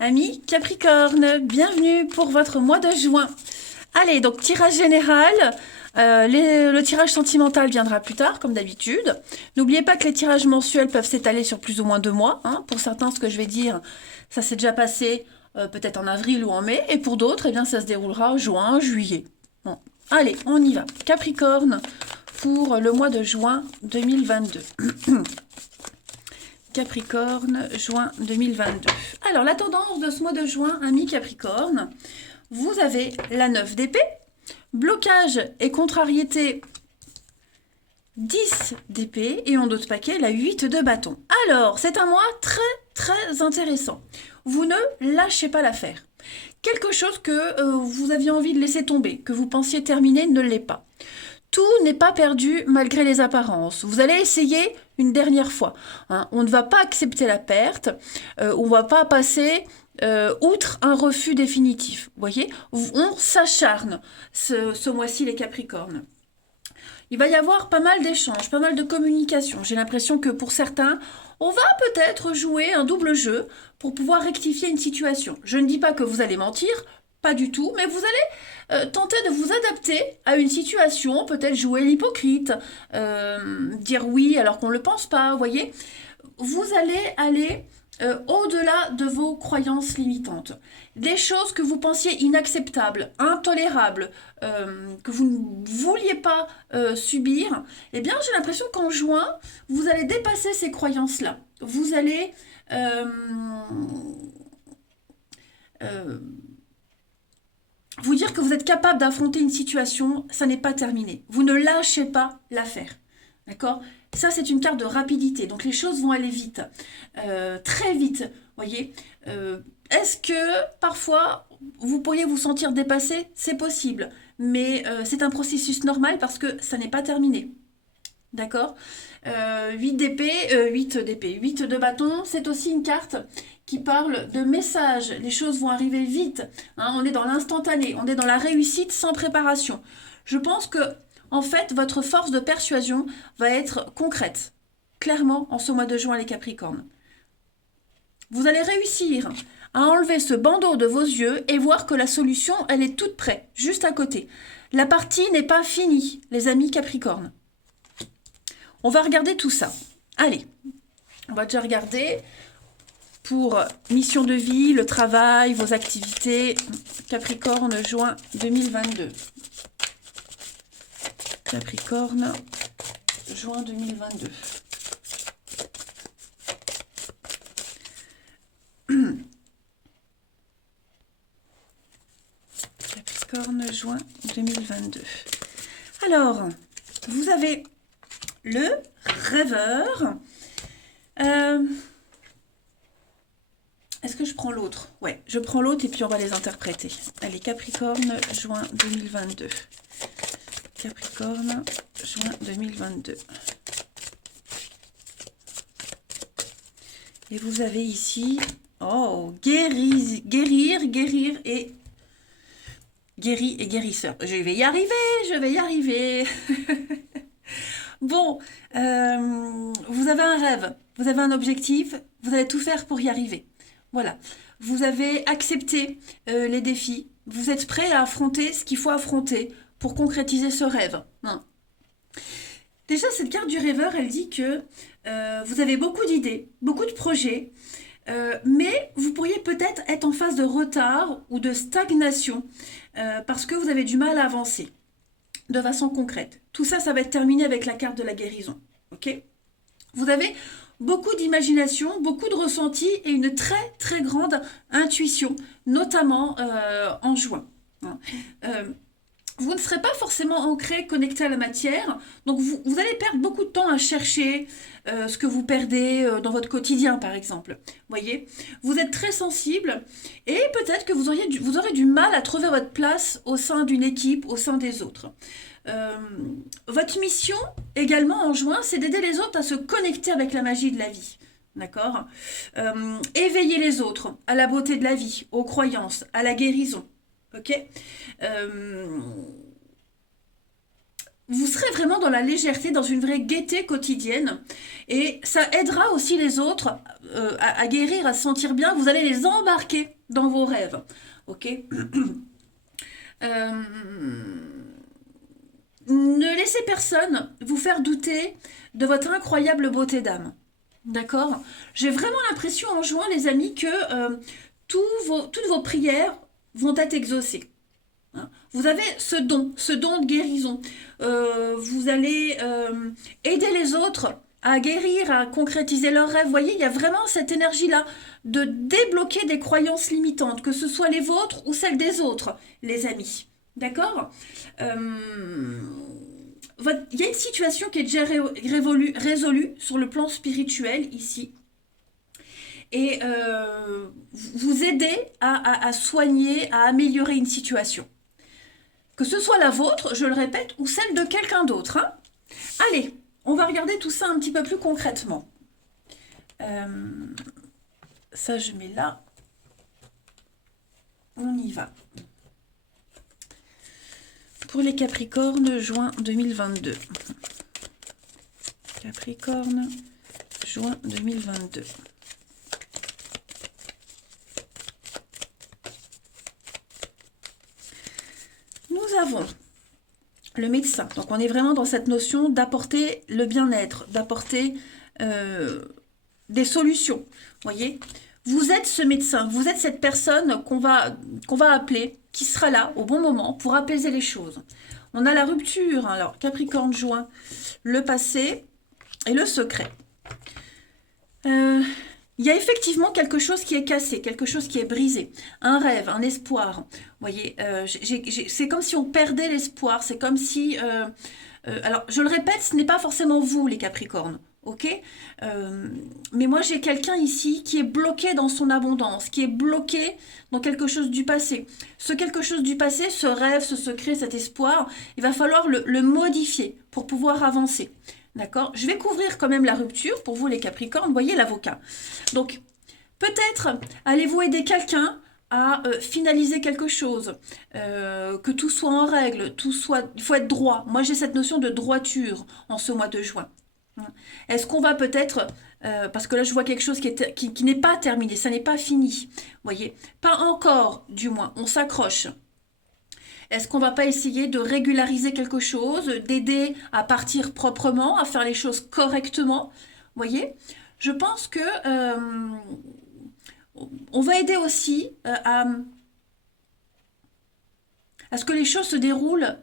Amis Capricorne, bienvenue pour votre mois de juin. Allez, donc tirage général. Le tirage sentimental viendra plus tard, comme d'habitude. N'oubliez pas que les tirages mensuels peuvent s'étaler sur plus ou moins 2 mois. Pour certains, ce que je vais dire, ça s'est déjà passé peut-être en avril ou en mai. Et pour d'autres, eh bien, ça se déroulera en juin, juillet. Bon. Allez, on y va. Capricorne pour le mois de juin 2022. Capricorne, juin 2022. Alors, la tendance de ce mois de juin, amis Capricorne, vous avez la 9 d'épée, blocage et contrariété 10 d'épée, et en d'autres paquets, la 8 de bâton. Alors, c'est un mois très intéressant. Vous ne lâchez pas l'affaire. Quelque chose que vous aviez envie de laisser tomber, que vous pensiez terminer, ne l'est pas. Tout n'est pas perdu malgré les apparences. Vous allez essayer une dernière fois. On ne va pas accepter la perte. On ne va pas passer outre un refus définitif. Vous voyez, on s'acharne ce mois-ci, les Capricornes. Il va y avoir pas mal d'échanges, pas mal de communication. J'ai l'impression que pour certains, on va peut-être jouer un double jeu pour pouvoir rectifier une situation. Je ne dis pas que vous allez mentir, pas du tout, mais vous allez tenter de vous adapter à une situation, peut-être jouer l'hypocrite, dire oui alors qu'on ne le pense pas, vous voyez. Vous allez aller au-delà de vos croyances limitantes. Des choses que vous pensiez inacceptables, intolérables, que vous ne vouliez pas subir, eh bien j'ai l'impression qu'en juin, vous allez dépasser ces croyances-là. Vous allez vous dire que vous êtes capable d'affronter une situation, ça n'est pas terminé. Vous ne lâchez pas l'affaire. D'accord? Ça, c'est une carte de rapidité. Donc, les choses vont aller vite. Très vite. Voyez? Est-ce que, parfois, vous pourriez vous sentir dépassé? C'est possible. Mais c'est un processus normal parce que ça n'est pas terminé. D'accord? 8 d'épée, 8 d'épée, 8 de bâton, c'est aussi une carte qui parle de messages. Les choses vont arriver vite. On est dans l'instantané, on est dans la réussite sans préparation. Je pense que, en fait, votre force de persuasion va être concrète. Clairement, en ce mois de juin, les Capricornes. Vous allez réussir à enlever ce bandeau de vos yeux et voir que la solution, elle est toute prête, juste à côté. La partie n'est pas finie, les amis Capricornes. On va regarder tout ça. Allez, on va déjà regarder pour mission de vie, le travail, vos activités. Capricorne, juin 2022. Capricorne, juin 2022. Capricorne, juin 2022. Alors, vous avez le rêveur. Est-ce que je prends l'autre? Ouais, je prends l'autre et puis on va les interpréter. Allez, Capricorne, juin 2022. Capricorne, juin 2022. Et vous avez ici, oh, guérir et guéri et guérisseur. Je vais y arriver. Bon, vous avez un rêve, vous avez un objectif, vous allez tout faire pour y arriver. Voilà, vous avez accepté les défis, vous êtes prêt à affronter ce qu'il faut affronter pour concrétiser ce rêve. Déjà, cette carte du rêveur, elle dit que vous avez beaucoup d'idées, beaucoup de projets, mais vous pourriez peut-être être en phase de retard ou de stagnation parce que vous avez du mal à avancer de façon concrète. Tout ça, ça va être terminé avec la carte de la guérison. Ok? Vous avez beaucoup d'imagination, beaucoup de ressenti et une très grande intuition, notamment en juin. Vous ne serez pas forcément ancré, connecté à la matière, donc vous allez perdre beaucoup de temps à chercher ce que vous perdez dans votre quotidien, par exemple. Voyez, vous êtes très sensible et peut-être que vous aurez du mal à trouver votre place au sein d'une équipe, au sein des autres. Votre mission, également en juin, c'est d'aider les autres à se connecter avec la magie de la vie. D'accord? Éveiller les autres à la beauté de la vie, aux croyances, à la guérison. Ok? vous serez vraiment dans la légèreté, dans une vraie gaieté quotidienne. Et ça aidera aussi les autres à guérir, à se sentir bien. Vous allez les embarquer dans vos rêves. Ok. Euh, Ne laissez personne vous faire douter de votre incroyable beauté d'âme. D'accord? J'ai vraiment l'impression en juin, les amis, que toutes vos prières vont être exaucées. Hein. Vous avez ce don de guérison. Vous allez aider les autres à guérir, à concrétiser leurs rêves. Vous voyez, il y a vraiment cette énergie-là de débloquer des croyances limitantes, que ce soit les vôtres ou celles des autres, les amis. D'accord? Il y a une situation qui est déjà résolue sur le plan spirituel ici. Et vous aider à soigner, à améliorer une situation. Que ce soit la vôtre, je le répète, ou celle de quelqu'un d'autre. Hein. Allez, on va regarder tout ça un petit peu plus concrètement. Ça, je mets là. On y va. Pour les Capricornes, juin 2022. Capricorne, juin 2022. Nous avons le médecin. Donc on est vraiment dans cette notion d'apporter le bien-être, d'apporter des solutions. Voyez, vous êtes ce médecin, vous êtes cette personne qu'on va appeler, qui sera là au bon moment pour apaiser les choses. On a la rupture, alors Capricorne, juin, le passé et le secret. Il y a effectivement quelque chose qui est cassé, quelque chose qui est brisé, un rêve, un espoir. Vous voyez, c'est comme si on perdait l'espoir, c'est comme si... alors, je le répète, ce n'est pas forcément vous, les Capricornes, ok? Mais moi, j'ai quelqu'un ici qui est bloqué dans son abondance, qui est bloqué dans quelque chose du passé. Ce quelque chose du passé, ce rêve, ce secret, cet espoir, il va falloir le modifier pour pouvoir avancer. D'accord? Je vais couvrir quand même la rupture pour vous les Capricornes, voyez l'avocat. Donc, peut-être allez-vous aider quelqu'un à finaliser quelque chose, que tout soit en règle, il faut être droit. Moi, j'ai cette notion de droiture en ce mois de juin. Est-ce qu'on va peut-être, parce que là, je vois quelque chose qui n'est pas terminé, ça n'est pas fini, voyez? Pas encore, du moins, on s'accroche. Est-ce qu'on va pas essayer de régulariser quelque chose, d'aider à partir proprement, à faire les choses correctement? Voyez? Je pense que on va aider aussi à ce que les choses se déroulent,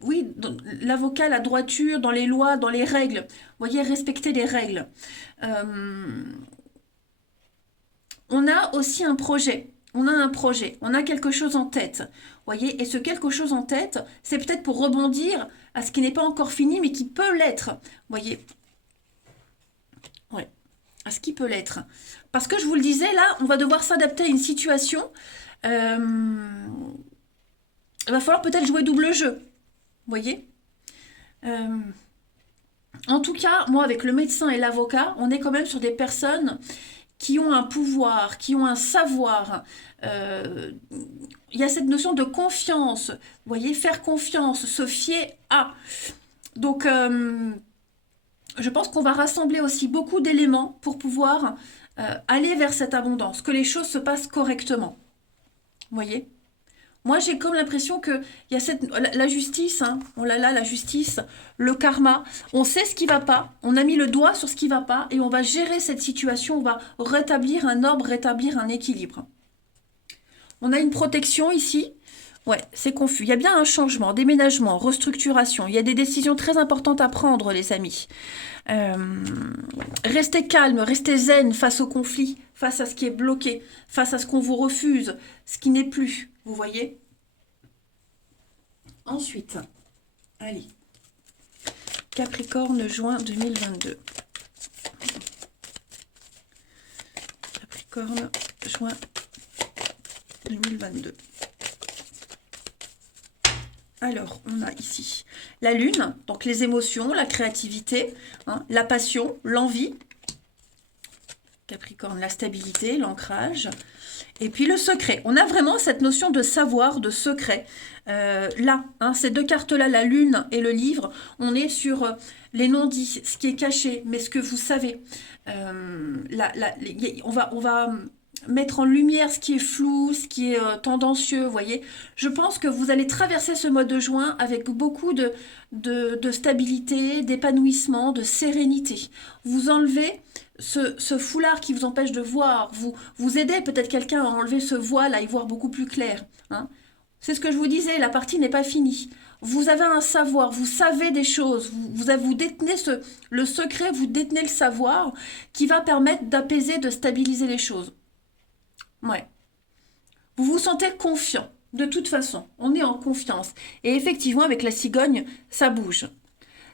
oui, l'avocat, la droiture, dans les lois, dans les règles. Voyez, respecter les règles. On a aussi un projet. On a quelque chose en tête, voyez, et ce quelque chose en tête, c'est peut-être pour rebondir à ce qui n'est pas encore fini, mais qui peut l'être, voyez, ouais, à ce qui peut l'être. Parce que je vous le disais, là, on va devoir s'adapter à une situation, il va falloir peut-être jouer double jeu, voyez. En tout cas, moi, avec le médecin et l'avocat, on est quand même sur des personnes qui ont un pouvoir, qui ont un savoir. Il y a cette notion de confiance, vous voyez, faire confiance, se fier à. Donc, je pense qu'on va rassembler aussi beaucoup d'éléments pour pouvoir aller vers cette abondance, que les choses se passent correctement. Vous voyez? Moi, j'ai comme l'impression que il y a la justice, hein, oh là là, la justice, le karma. On sait ce qui va pas, on a mis le doigt sur ce qui va pas et on va gérer cette situation, on va rétablir un ordre, rétablir un équilibre. On a une protection ici. Ouais, c'est confus. Il y a bien un changement, déménagement, restructuration. Il y a des décisions très importantes à prendre, les amis. Restez calme, restez zen face au conflit, face à ce qui est bloqué, face à ce qu'on vous refuse, ce qui n'est plus. Vous voyez? Ensuite, allez. Capricorne, juin 2022. Capricorne, juin 2022. Alors, on a ici la lune, donc les émotions, la créativité, hein, la passion, l'envie. Capricorne, la stabilité, l'ancrage. Et puis le secret. On a vraiment cette notion de savoir, de secret. Là, hein, ces deux cartes-là, la lune et le livre, on est sur les non-dits, ce qui est caché, mais ce que vous savez. On va mettre en lumière ce qui est flou, ce qui est tendancieux, vous voyez. Je pense que vous allez traverser ce mois de juin avec beaucoup de stabilité, d'épanouissement, de sérénité. Vous enlevez ce foulard qui vous empêche de voir, vous aidez peut-être quelqu'un à enlever ce voile, à y voir beaucoup plus clair. Hein. C'est ce que je vous disais, la partie n'est pas finie. Vous avez un savoir, vous savez des choses, vous détenez le secret, vous détenez le savoir qui va permettre d'apaiser, de stabiliser les choses. Ouais. Vous vous sentez confiant, de toute façon, on est en confiance. Et effectivement, avec la cigogne, ça bouge.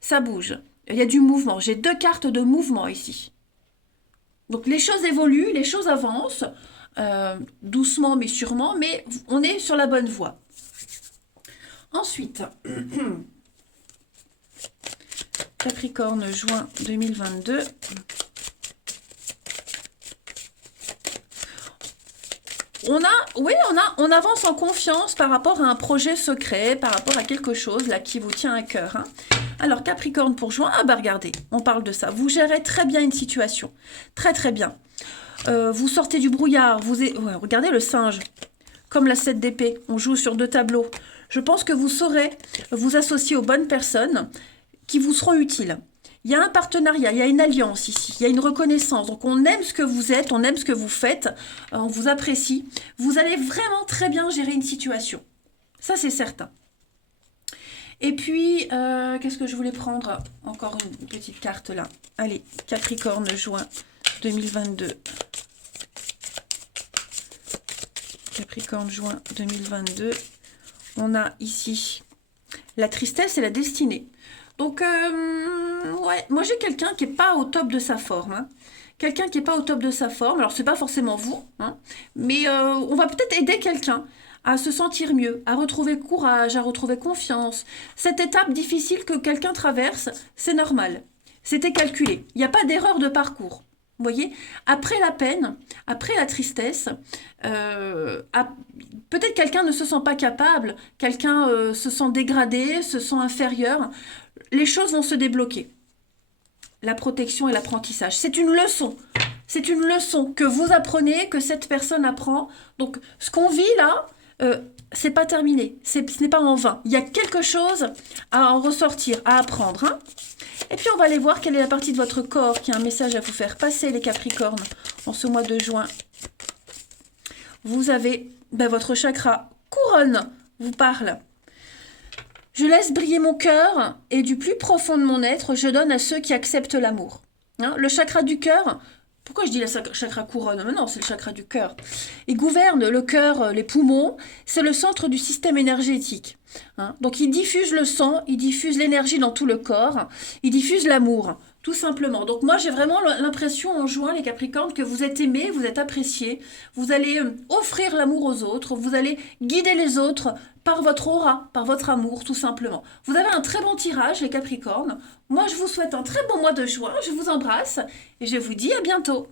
Ça bouge. Il y a du mouvement. J'ai deux cartes de mouvement ici. Donc les choses évoluent, les choses avancent, doucement mais sûrement, mais on est sur la bonne voie. Ensuite, Capricorne, juin 2022. On avance en confiance par rapport à un projet secret, par rapport à quelque chose là qui vous tient à cœur. Hein. Alors, Capricorne pour juin, ah bah regardez, on parle de ça. Vous gérez très bien une situation, très très bien. Vous sortez du brouillard, regardez le singe, comme la 7 d'épée, on joue sur deux tableaux. Je pense que vous saurez vous associer aux bonnes personnes qui vous seront utiles. Il y a un partenariat, il y a une alliance ici, il y a une reconnaissance. Donc on aime ce que vous êtes, on aime ce que vous faites, on vous apprécie. Vous allez vraiment très bien gérer une situation. Ça, c'est certain. Et puis, qu'est-ce que je voulais prendre? Encore une petite carte là. Allez, Capricorne, juin 2022. Capricorne, juin 2022. On a ici la tristesse et la destinée. Donc, ouais, moi j'ai quelqu'un qui n'est pas au top de sa forme. Hein. Quelqu'un qui n'est pas au top de sa forme. Alors, ce n'est pas forcément vous, hein, mais on va peut-être aider quelqu'un à se sentir mieux, à retrouver courage, à retrouver confiance. Cette étape difficile que quelqu'un traverse, c'est normal. C'était calculé. Il n'y a pas d'erreur de parcours. Vous voyez, après la peine, après la tristesse, peut-être quelqu'un ne se sent pas capable, quelqu'un se sent dégradé, se sent inférieur. Les choses vont se débloquer. La protection et l'apprentissage. C'est une leçon. C'est une leçon que vous apprenez, que cette personne apprend. Donc, ce qu'on vit là, c'est pas terminé. Ce n'est pas en vain. Il y a quelque chose à en ressortir, à apprendre. Hein. Et puis, on va aller voir quelle est la partie de votre corps qui a un message à vous faire passer, les Capricornes, en ce mois de juin. Vous avez votre chakra couronne vous parle. Je laisse briller mon cœur et du plus profond de mon être, je donne à ceux qui acceptent l'amour. Hein, le chakra du cœur, pourquoi je dis le chakra couronne? Mais non, c'est le chakra du cœur. Il gouverne le cœur, les poumons, c'est le centre du système énergétique. Hein, donc il diffuse le sang, il diffuse l'énergie dans tout le corps, il diffuse l'amour, tout simplement. Donc moi j'ai vraiment l'impression en juin, les Capricornes, que vous êtes aimés, vous êtes appréciés, vous allez offrir l'amour aux autres, vous allez guider les autres par votre aura, par votre amour, tout simplement. Vous avez un très bon tirage, les Capricornes. Moi, je vous souhaite un très bon mois de juin. Je vous embrasse et je vous dis à bientôt.